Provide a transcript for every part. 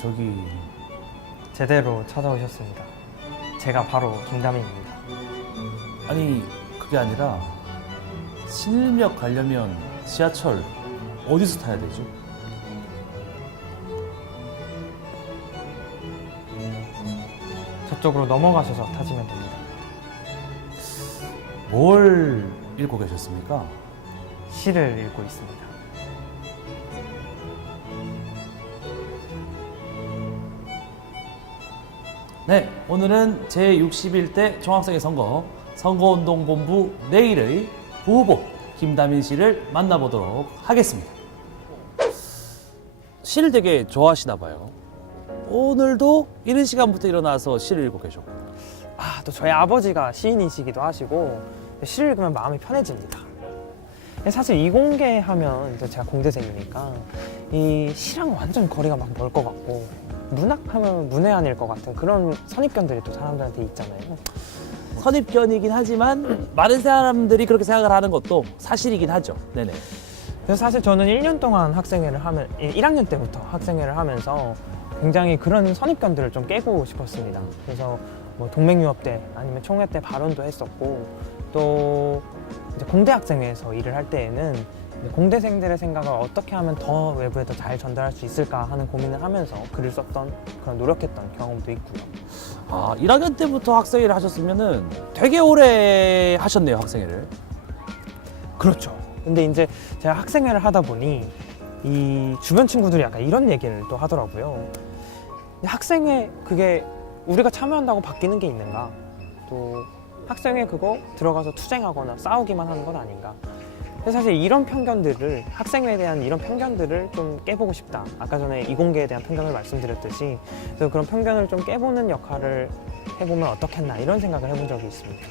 저기 제대로 찾아오셨습니다. 제가 바로 김다민입니다. 아니 그게 아니라 신일역 가려면 지하철 어디서 타야 되죠? 저쪽으로 넘어가셔서 타시면 됩니다. 뭘 읽고 계셨습니까? 시를 읽고 있습니다. 네, 오늘은 제61대 총학생회 선거 선거운동본부 내일의 후보 김다민 씨를 만나보도록 하겠습니다. 시를 되게 좋아하시나 봐요. 오늘도 이른 시간부터 일어나서 시를 읽고 계셨고. 또 저희 아버지가 시인이시기도 하시고 시를 읽으면 마음이 편해집니다. 사실 이공계하면 이제 제가 공대생이니까 이 시랑 완전 거리가 막 멀 것 같고 문학하면 문외한일 것 같은 그런 선입견들이 또 사람들한테 있잖아요. 선입견이긴 하지만 많은 사람들이 그렇게 생각을 하는 것도 사실이긴 하죠. 네네. 그래서 사실 저는 1년 동안 학생회를 하면 1학년 때부터 학생회를 하면서 굉장히 그런 선입견들을 좀 깨고 싶었습니다. 그래서 뭐 동맹유업 때 아니면 총회 때 발언도 했었고 또 이제 공대 학생회에서 일을 할 때에는 공대생들의 생각을 어떻게 하면 더 외부에 더 잘 전달할 수 있을까 하는 고민을 하면서 글을 썼던 그런 노력했던 경험도 있고요. 1학년 때부터 학생회를 하셨으면은 되게 오래 하셨네요, 학생회를. 그렇죠. 근데 이제 제가 학생회를 하다 보니 이 주변 친구들이 약간 이런 얘기를 또 하더라고요. 학생회 그게 우리가 참여한다고 바뀌는 게 있는가? 또 학생회 그거 들어가서 투쟁하거나 싸우기만 하는 건 아닌가? 그래서 사실 이런 편견들을 학생회에 대한 이런 편견들을 좀 깨보고 싶다. 아까 전에 이공계에 대한 편견을 말씀드렸듯이 그래서 그런 편견을 좀 깨보는 역할을 해보면 어떻겠나 이런 생각을 해본 적이 있습니다.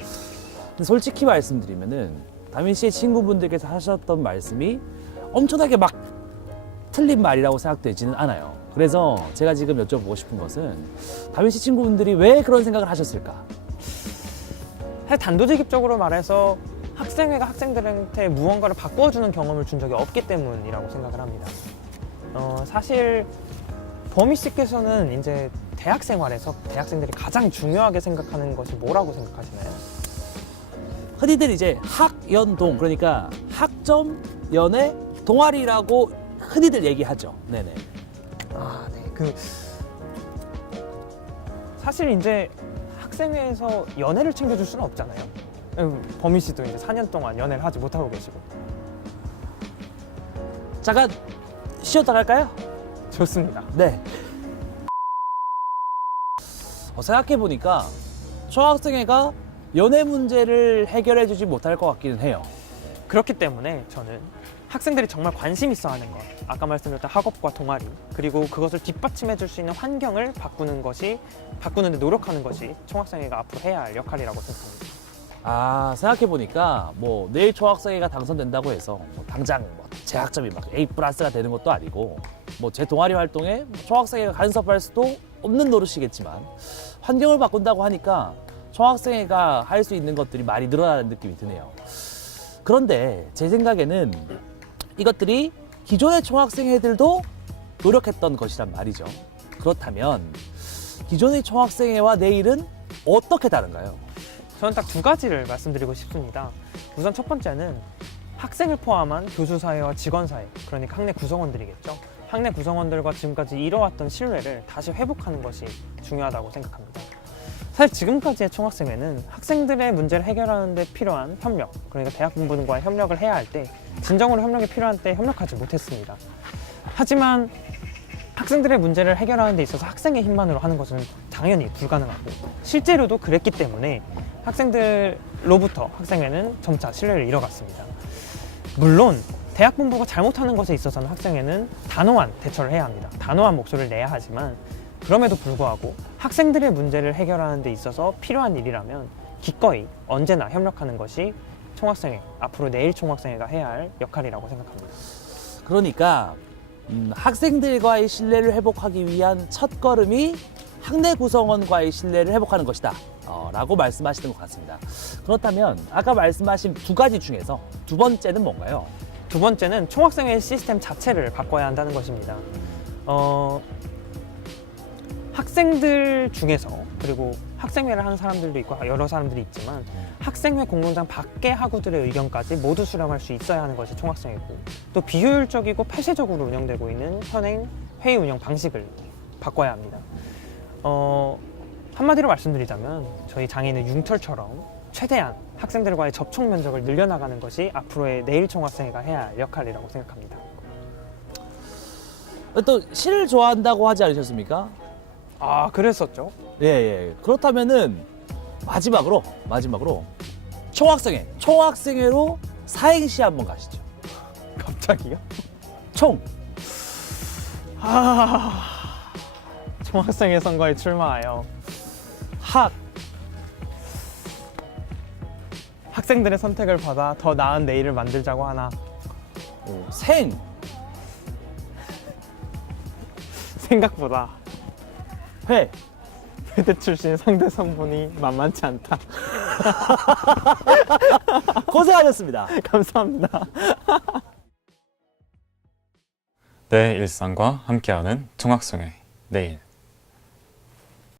솔직히 말씀드리면은 다민 씨의 친구분들께서 하셨던 말씀이 엄청나게 막 틀린 말이라고 생각되지는 않아요. 그래서 제가 지금 여쭤보고 싶은 것은 다민 씨 친구분들이 왜 그런 생각을 하셨을까? 사실 단도직입적으로 말해서 학생회가 학생들한테 무언가를 바꿔주는 경험을 준 적이 없기 때문이라고 생각을 합니다. 사실 범희 씨께서는 이제 대학 생활에서 대학생들이 가장 중요하게 생각하는 것이 뭐라고 생각하시나요? 흔히들 이제 학연동, 그러니까 학점, 연애, 동아리라고 흔히들 얘기하죠. 네네. 네. 사실 이제 학생회에서 연애를 챙겨줄 수는 없잖아요. 범희 씨도 이제 4년 동안 연애를 하지 못하고 계시고. 잠깐 쉬었다 갈까요? 좋습니다. 네. 생각해보니까 총학생회가 연애 문제를 해결해주지 못할 것 같기는 해요. 그렇기 때문에 저는 학생들이 정말 관심 있어 하는 것, 아까 말씀드렸던 학업과 동아리, 그리고 그것을 뒷받침해 줄 수 있는 환경을 바꾸는데 노력하는 것이 총학생회가 앞으로 해야 할 역할이라고 생각합니다. 생각해보니까 뭐 내일 총학생회가 당선된다고 해서 뭐 당장 뭐 제 학점이 막 A+가 되는 것도 아니고 뭐 제 동아리 활동에 총학생회가 간섭할 수도 없는 노릇이겠지만 환경을 바꾼다고 하니까 총학생회가 할 수 있는 것들이 많이 늘어나는 느낌이 드네요. 그런데 제 생각에는 이것들이 기존의 총학생회들도 노력했던 것이란 말이죠. 그렇다면 기존의 총학생회와 내일은 어떻게 다른가요? 저는 딱 두 가지를 말씀드리고 싶습니다. 우선 첫 번째는 학생을 포함한 교수사회와 직원사회, 그러니까 학내 구성원들이겠죠. 학내 구성원들과 지금까지 이뤄왔던 신뢰를 다시 회복하는 것이 중요하다고 생각합니다. 사실 지금까지의 총학생회는 학생들의 문제를 해결하는 데 필요한 협력, 그러니까 대학본부와 협력을 해야 할 때 진정으로 협력이 필요한 때 협력하지 못했습니다. 하지만 학생들의 문제를 해결하는 데 있어서 학생의 힘만으로 하는 것은 당연히 불가능하고 실제로도 그랬기 때문에 학생들로부터 학생회는 점차 신뢰를 잃어갔습니다. 물론 대학본부가 잘못하는 것에 있어서는 학생회는 단호한 대처를 해야 합니다. 단호한 목소리를 내야 하지만 그럼에도 불구하고 학생들의 문제를 해결하는 데 있어서 필요한 일이라면 기꺼이 언제나 협력하는 것이 총학생회, 앞으로 내일 총학생회가 해야 할 역할이라고 생각합니다. 그러니까 학생들과의 신뢰를 회복하기 위한 첫걸음이 학내 구성원과의 신뢰를 회복하는 것이다 라고 말씀하시는 것 같습니다. 그렇다면 아까 말씀하신 두 가지 중에서 두 번째는 뭔가요? 두 번째는 총학생회 시스템 자체를 바꿔야 한다는 것입니다. 학생들 중에서, 그리고 학생회를 하는 사람들도 있고 여러 사람들이 있지만 학생회 공론장 밖의 학우들의 의견까지 모두 수렴할 수 있어야 하는 것이 총학생회고, 또 비효율적이고 폐쇄적으로 운영되고 있는 현행 회의 운영 방식을 바꿔야 합니다. 한마디로 말씀드리자면 저희 장애인의 융털처럼 최대한 학생들과의 접촉 면적을 늘려나가는 것이 앞으로의 내일 총학생회가 해야 할 역할이라고 생각합니다. 또 시를 좋아한다고 하지 않으셨습니까? 아, 그랬었죠? 예. 그렇다면은 마지막으로 총학생회로 사행시 한번 가시죠. 갑자기요? 총. 총학생회 선거에 출마하여 학생들의 선택을 받아 더 나은 내일을 만들자고 하나. 생. 생각보다 회. 회대 출신 상대 성분이 만만치 않다. 고생하셨습니다. 감사합니다. 내 일상과 함께하는 총학생회 내일.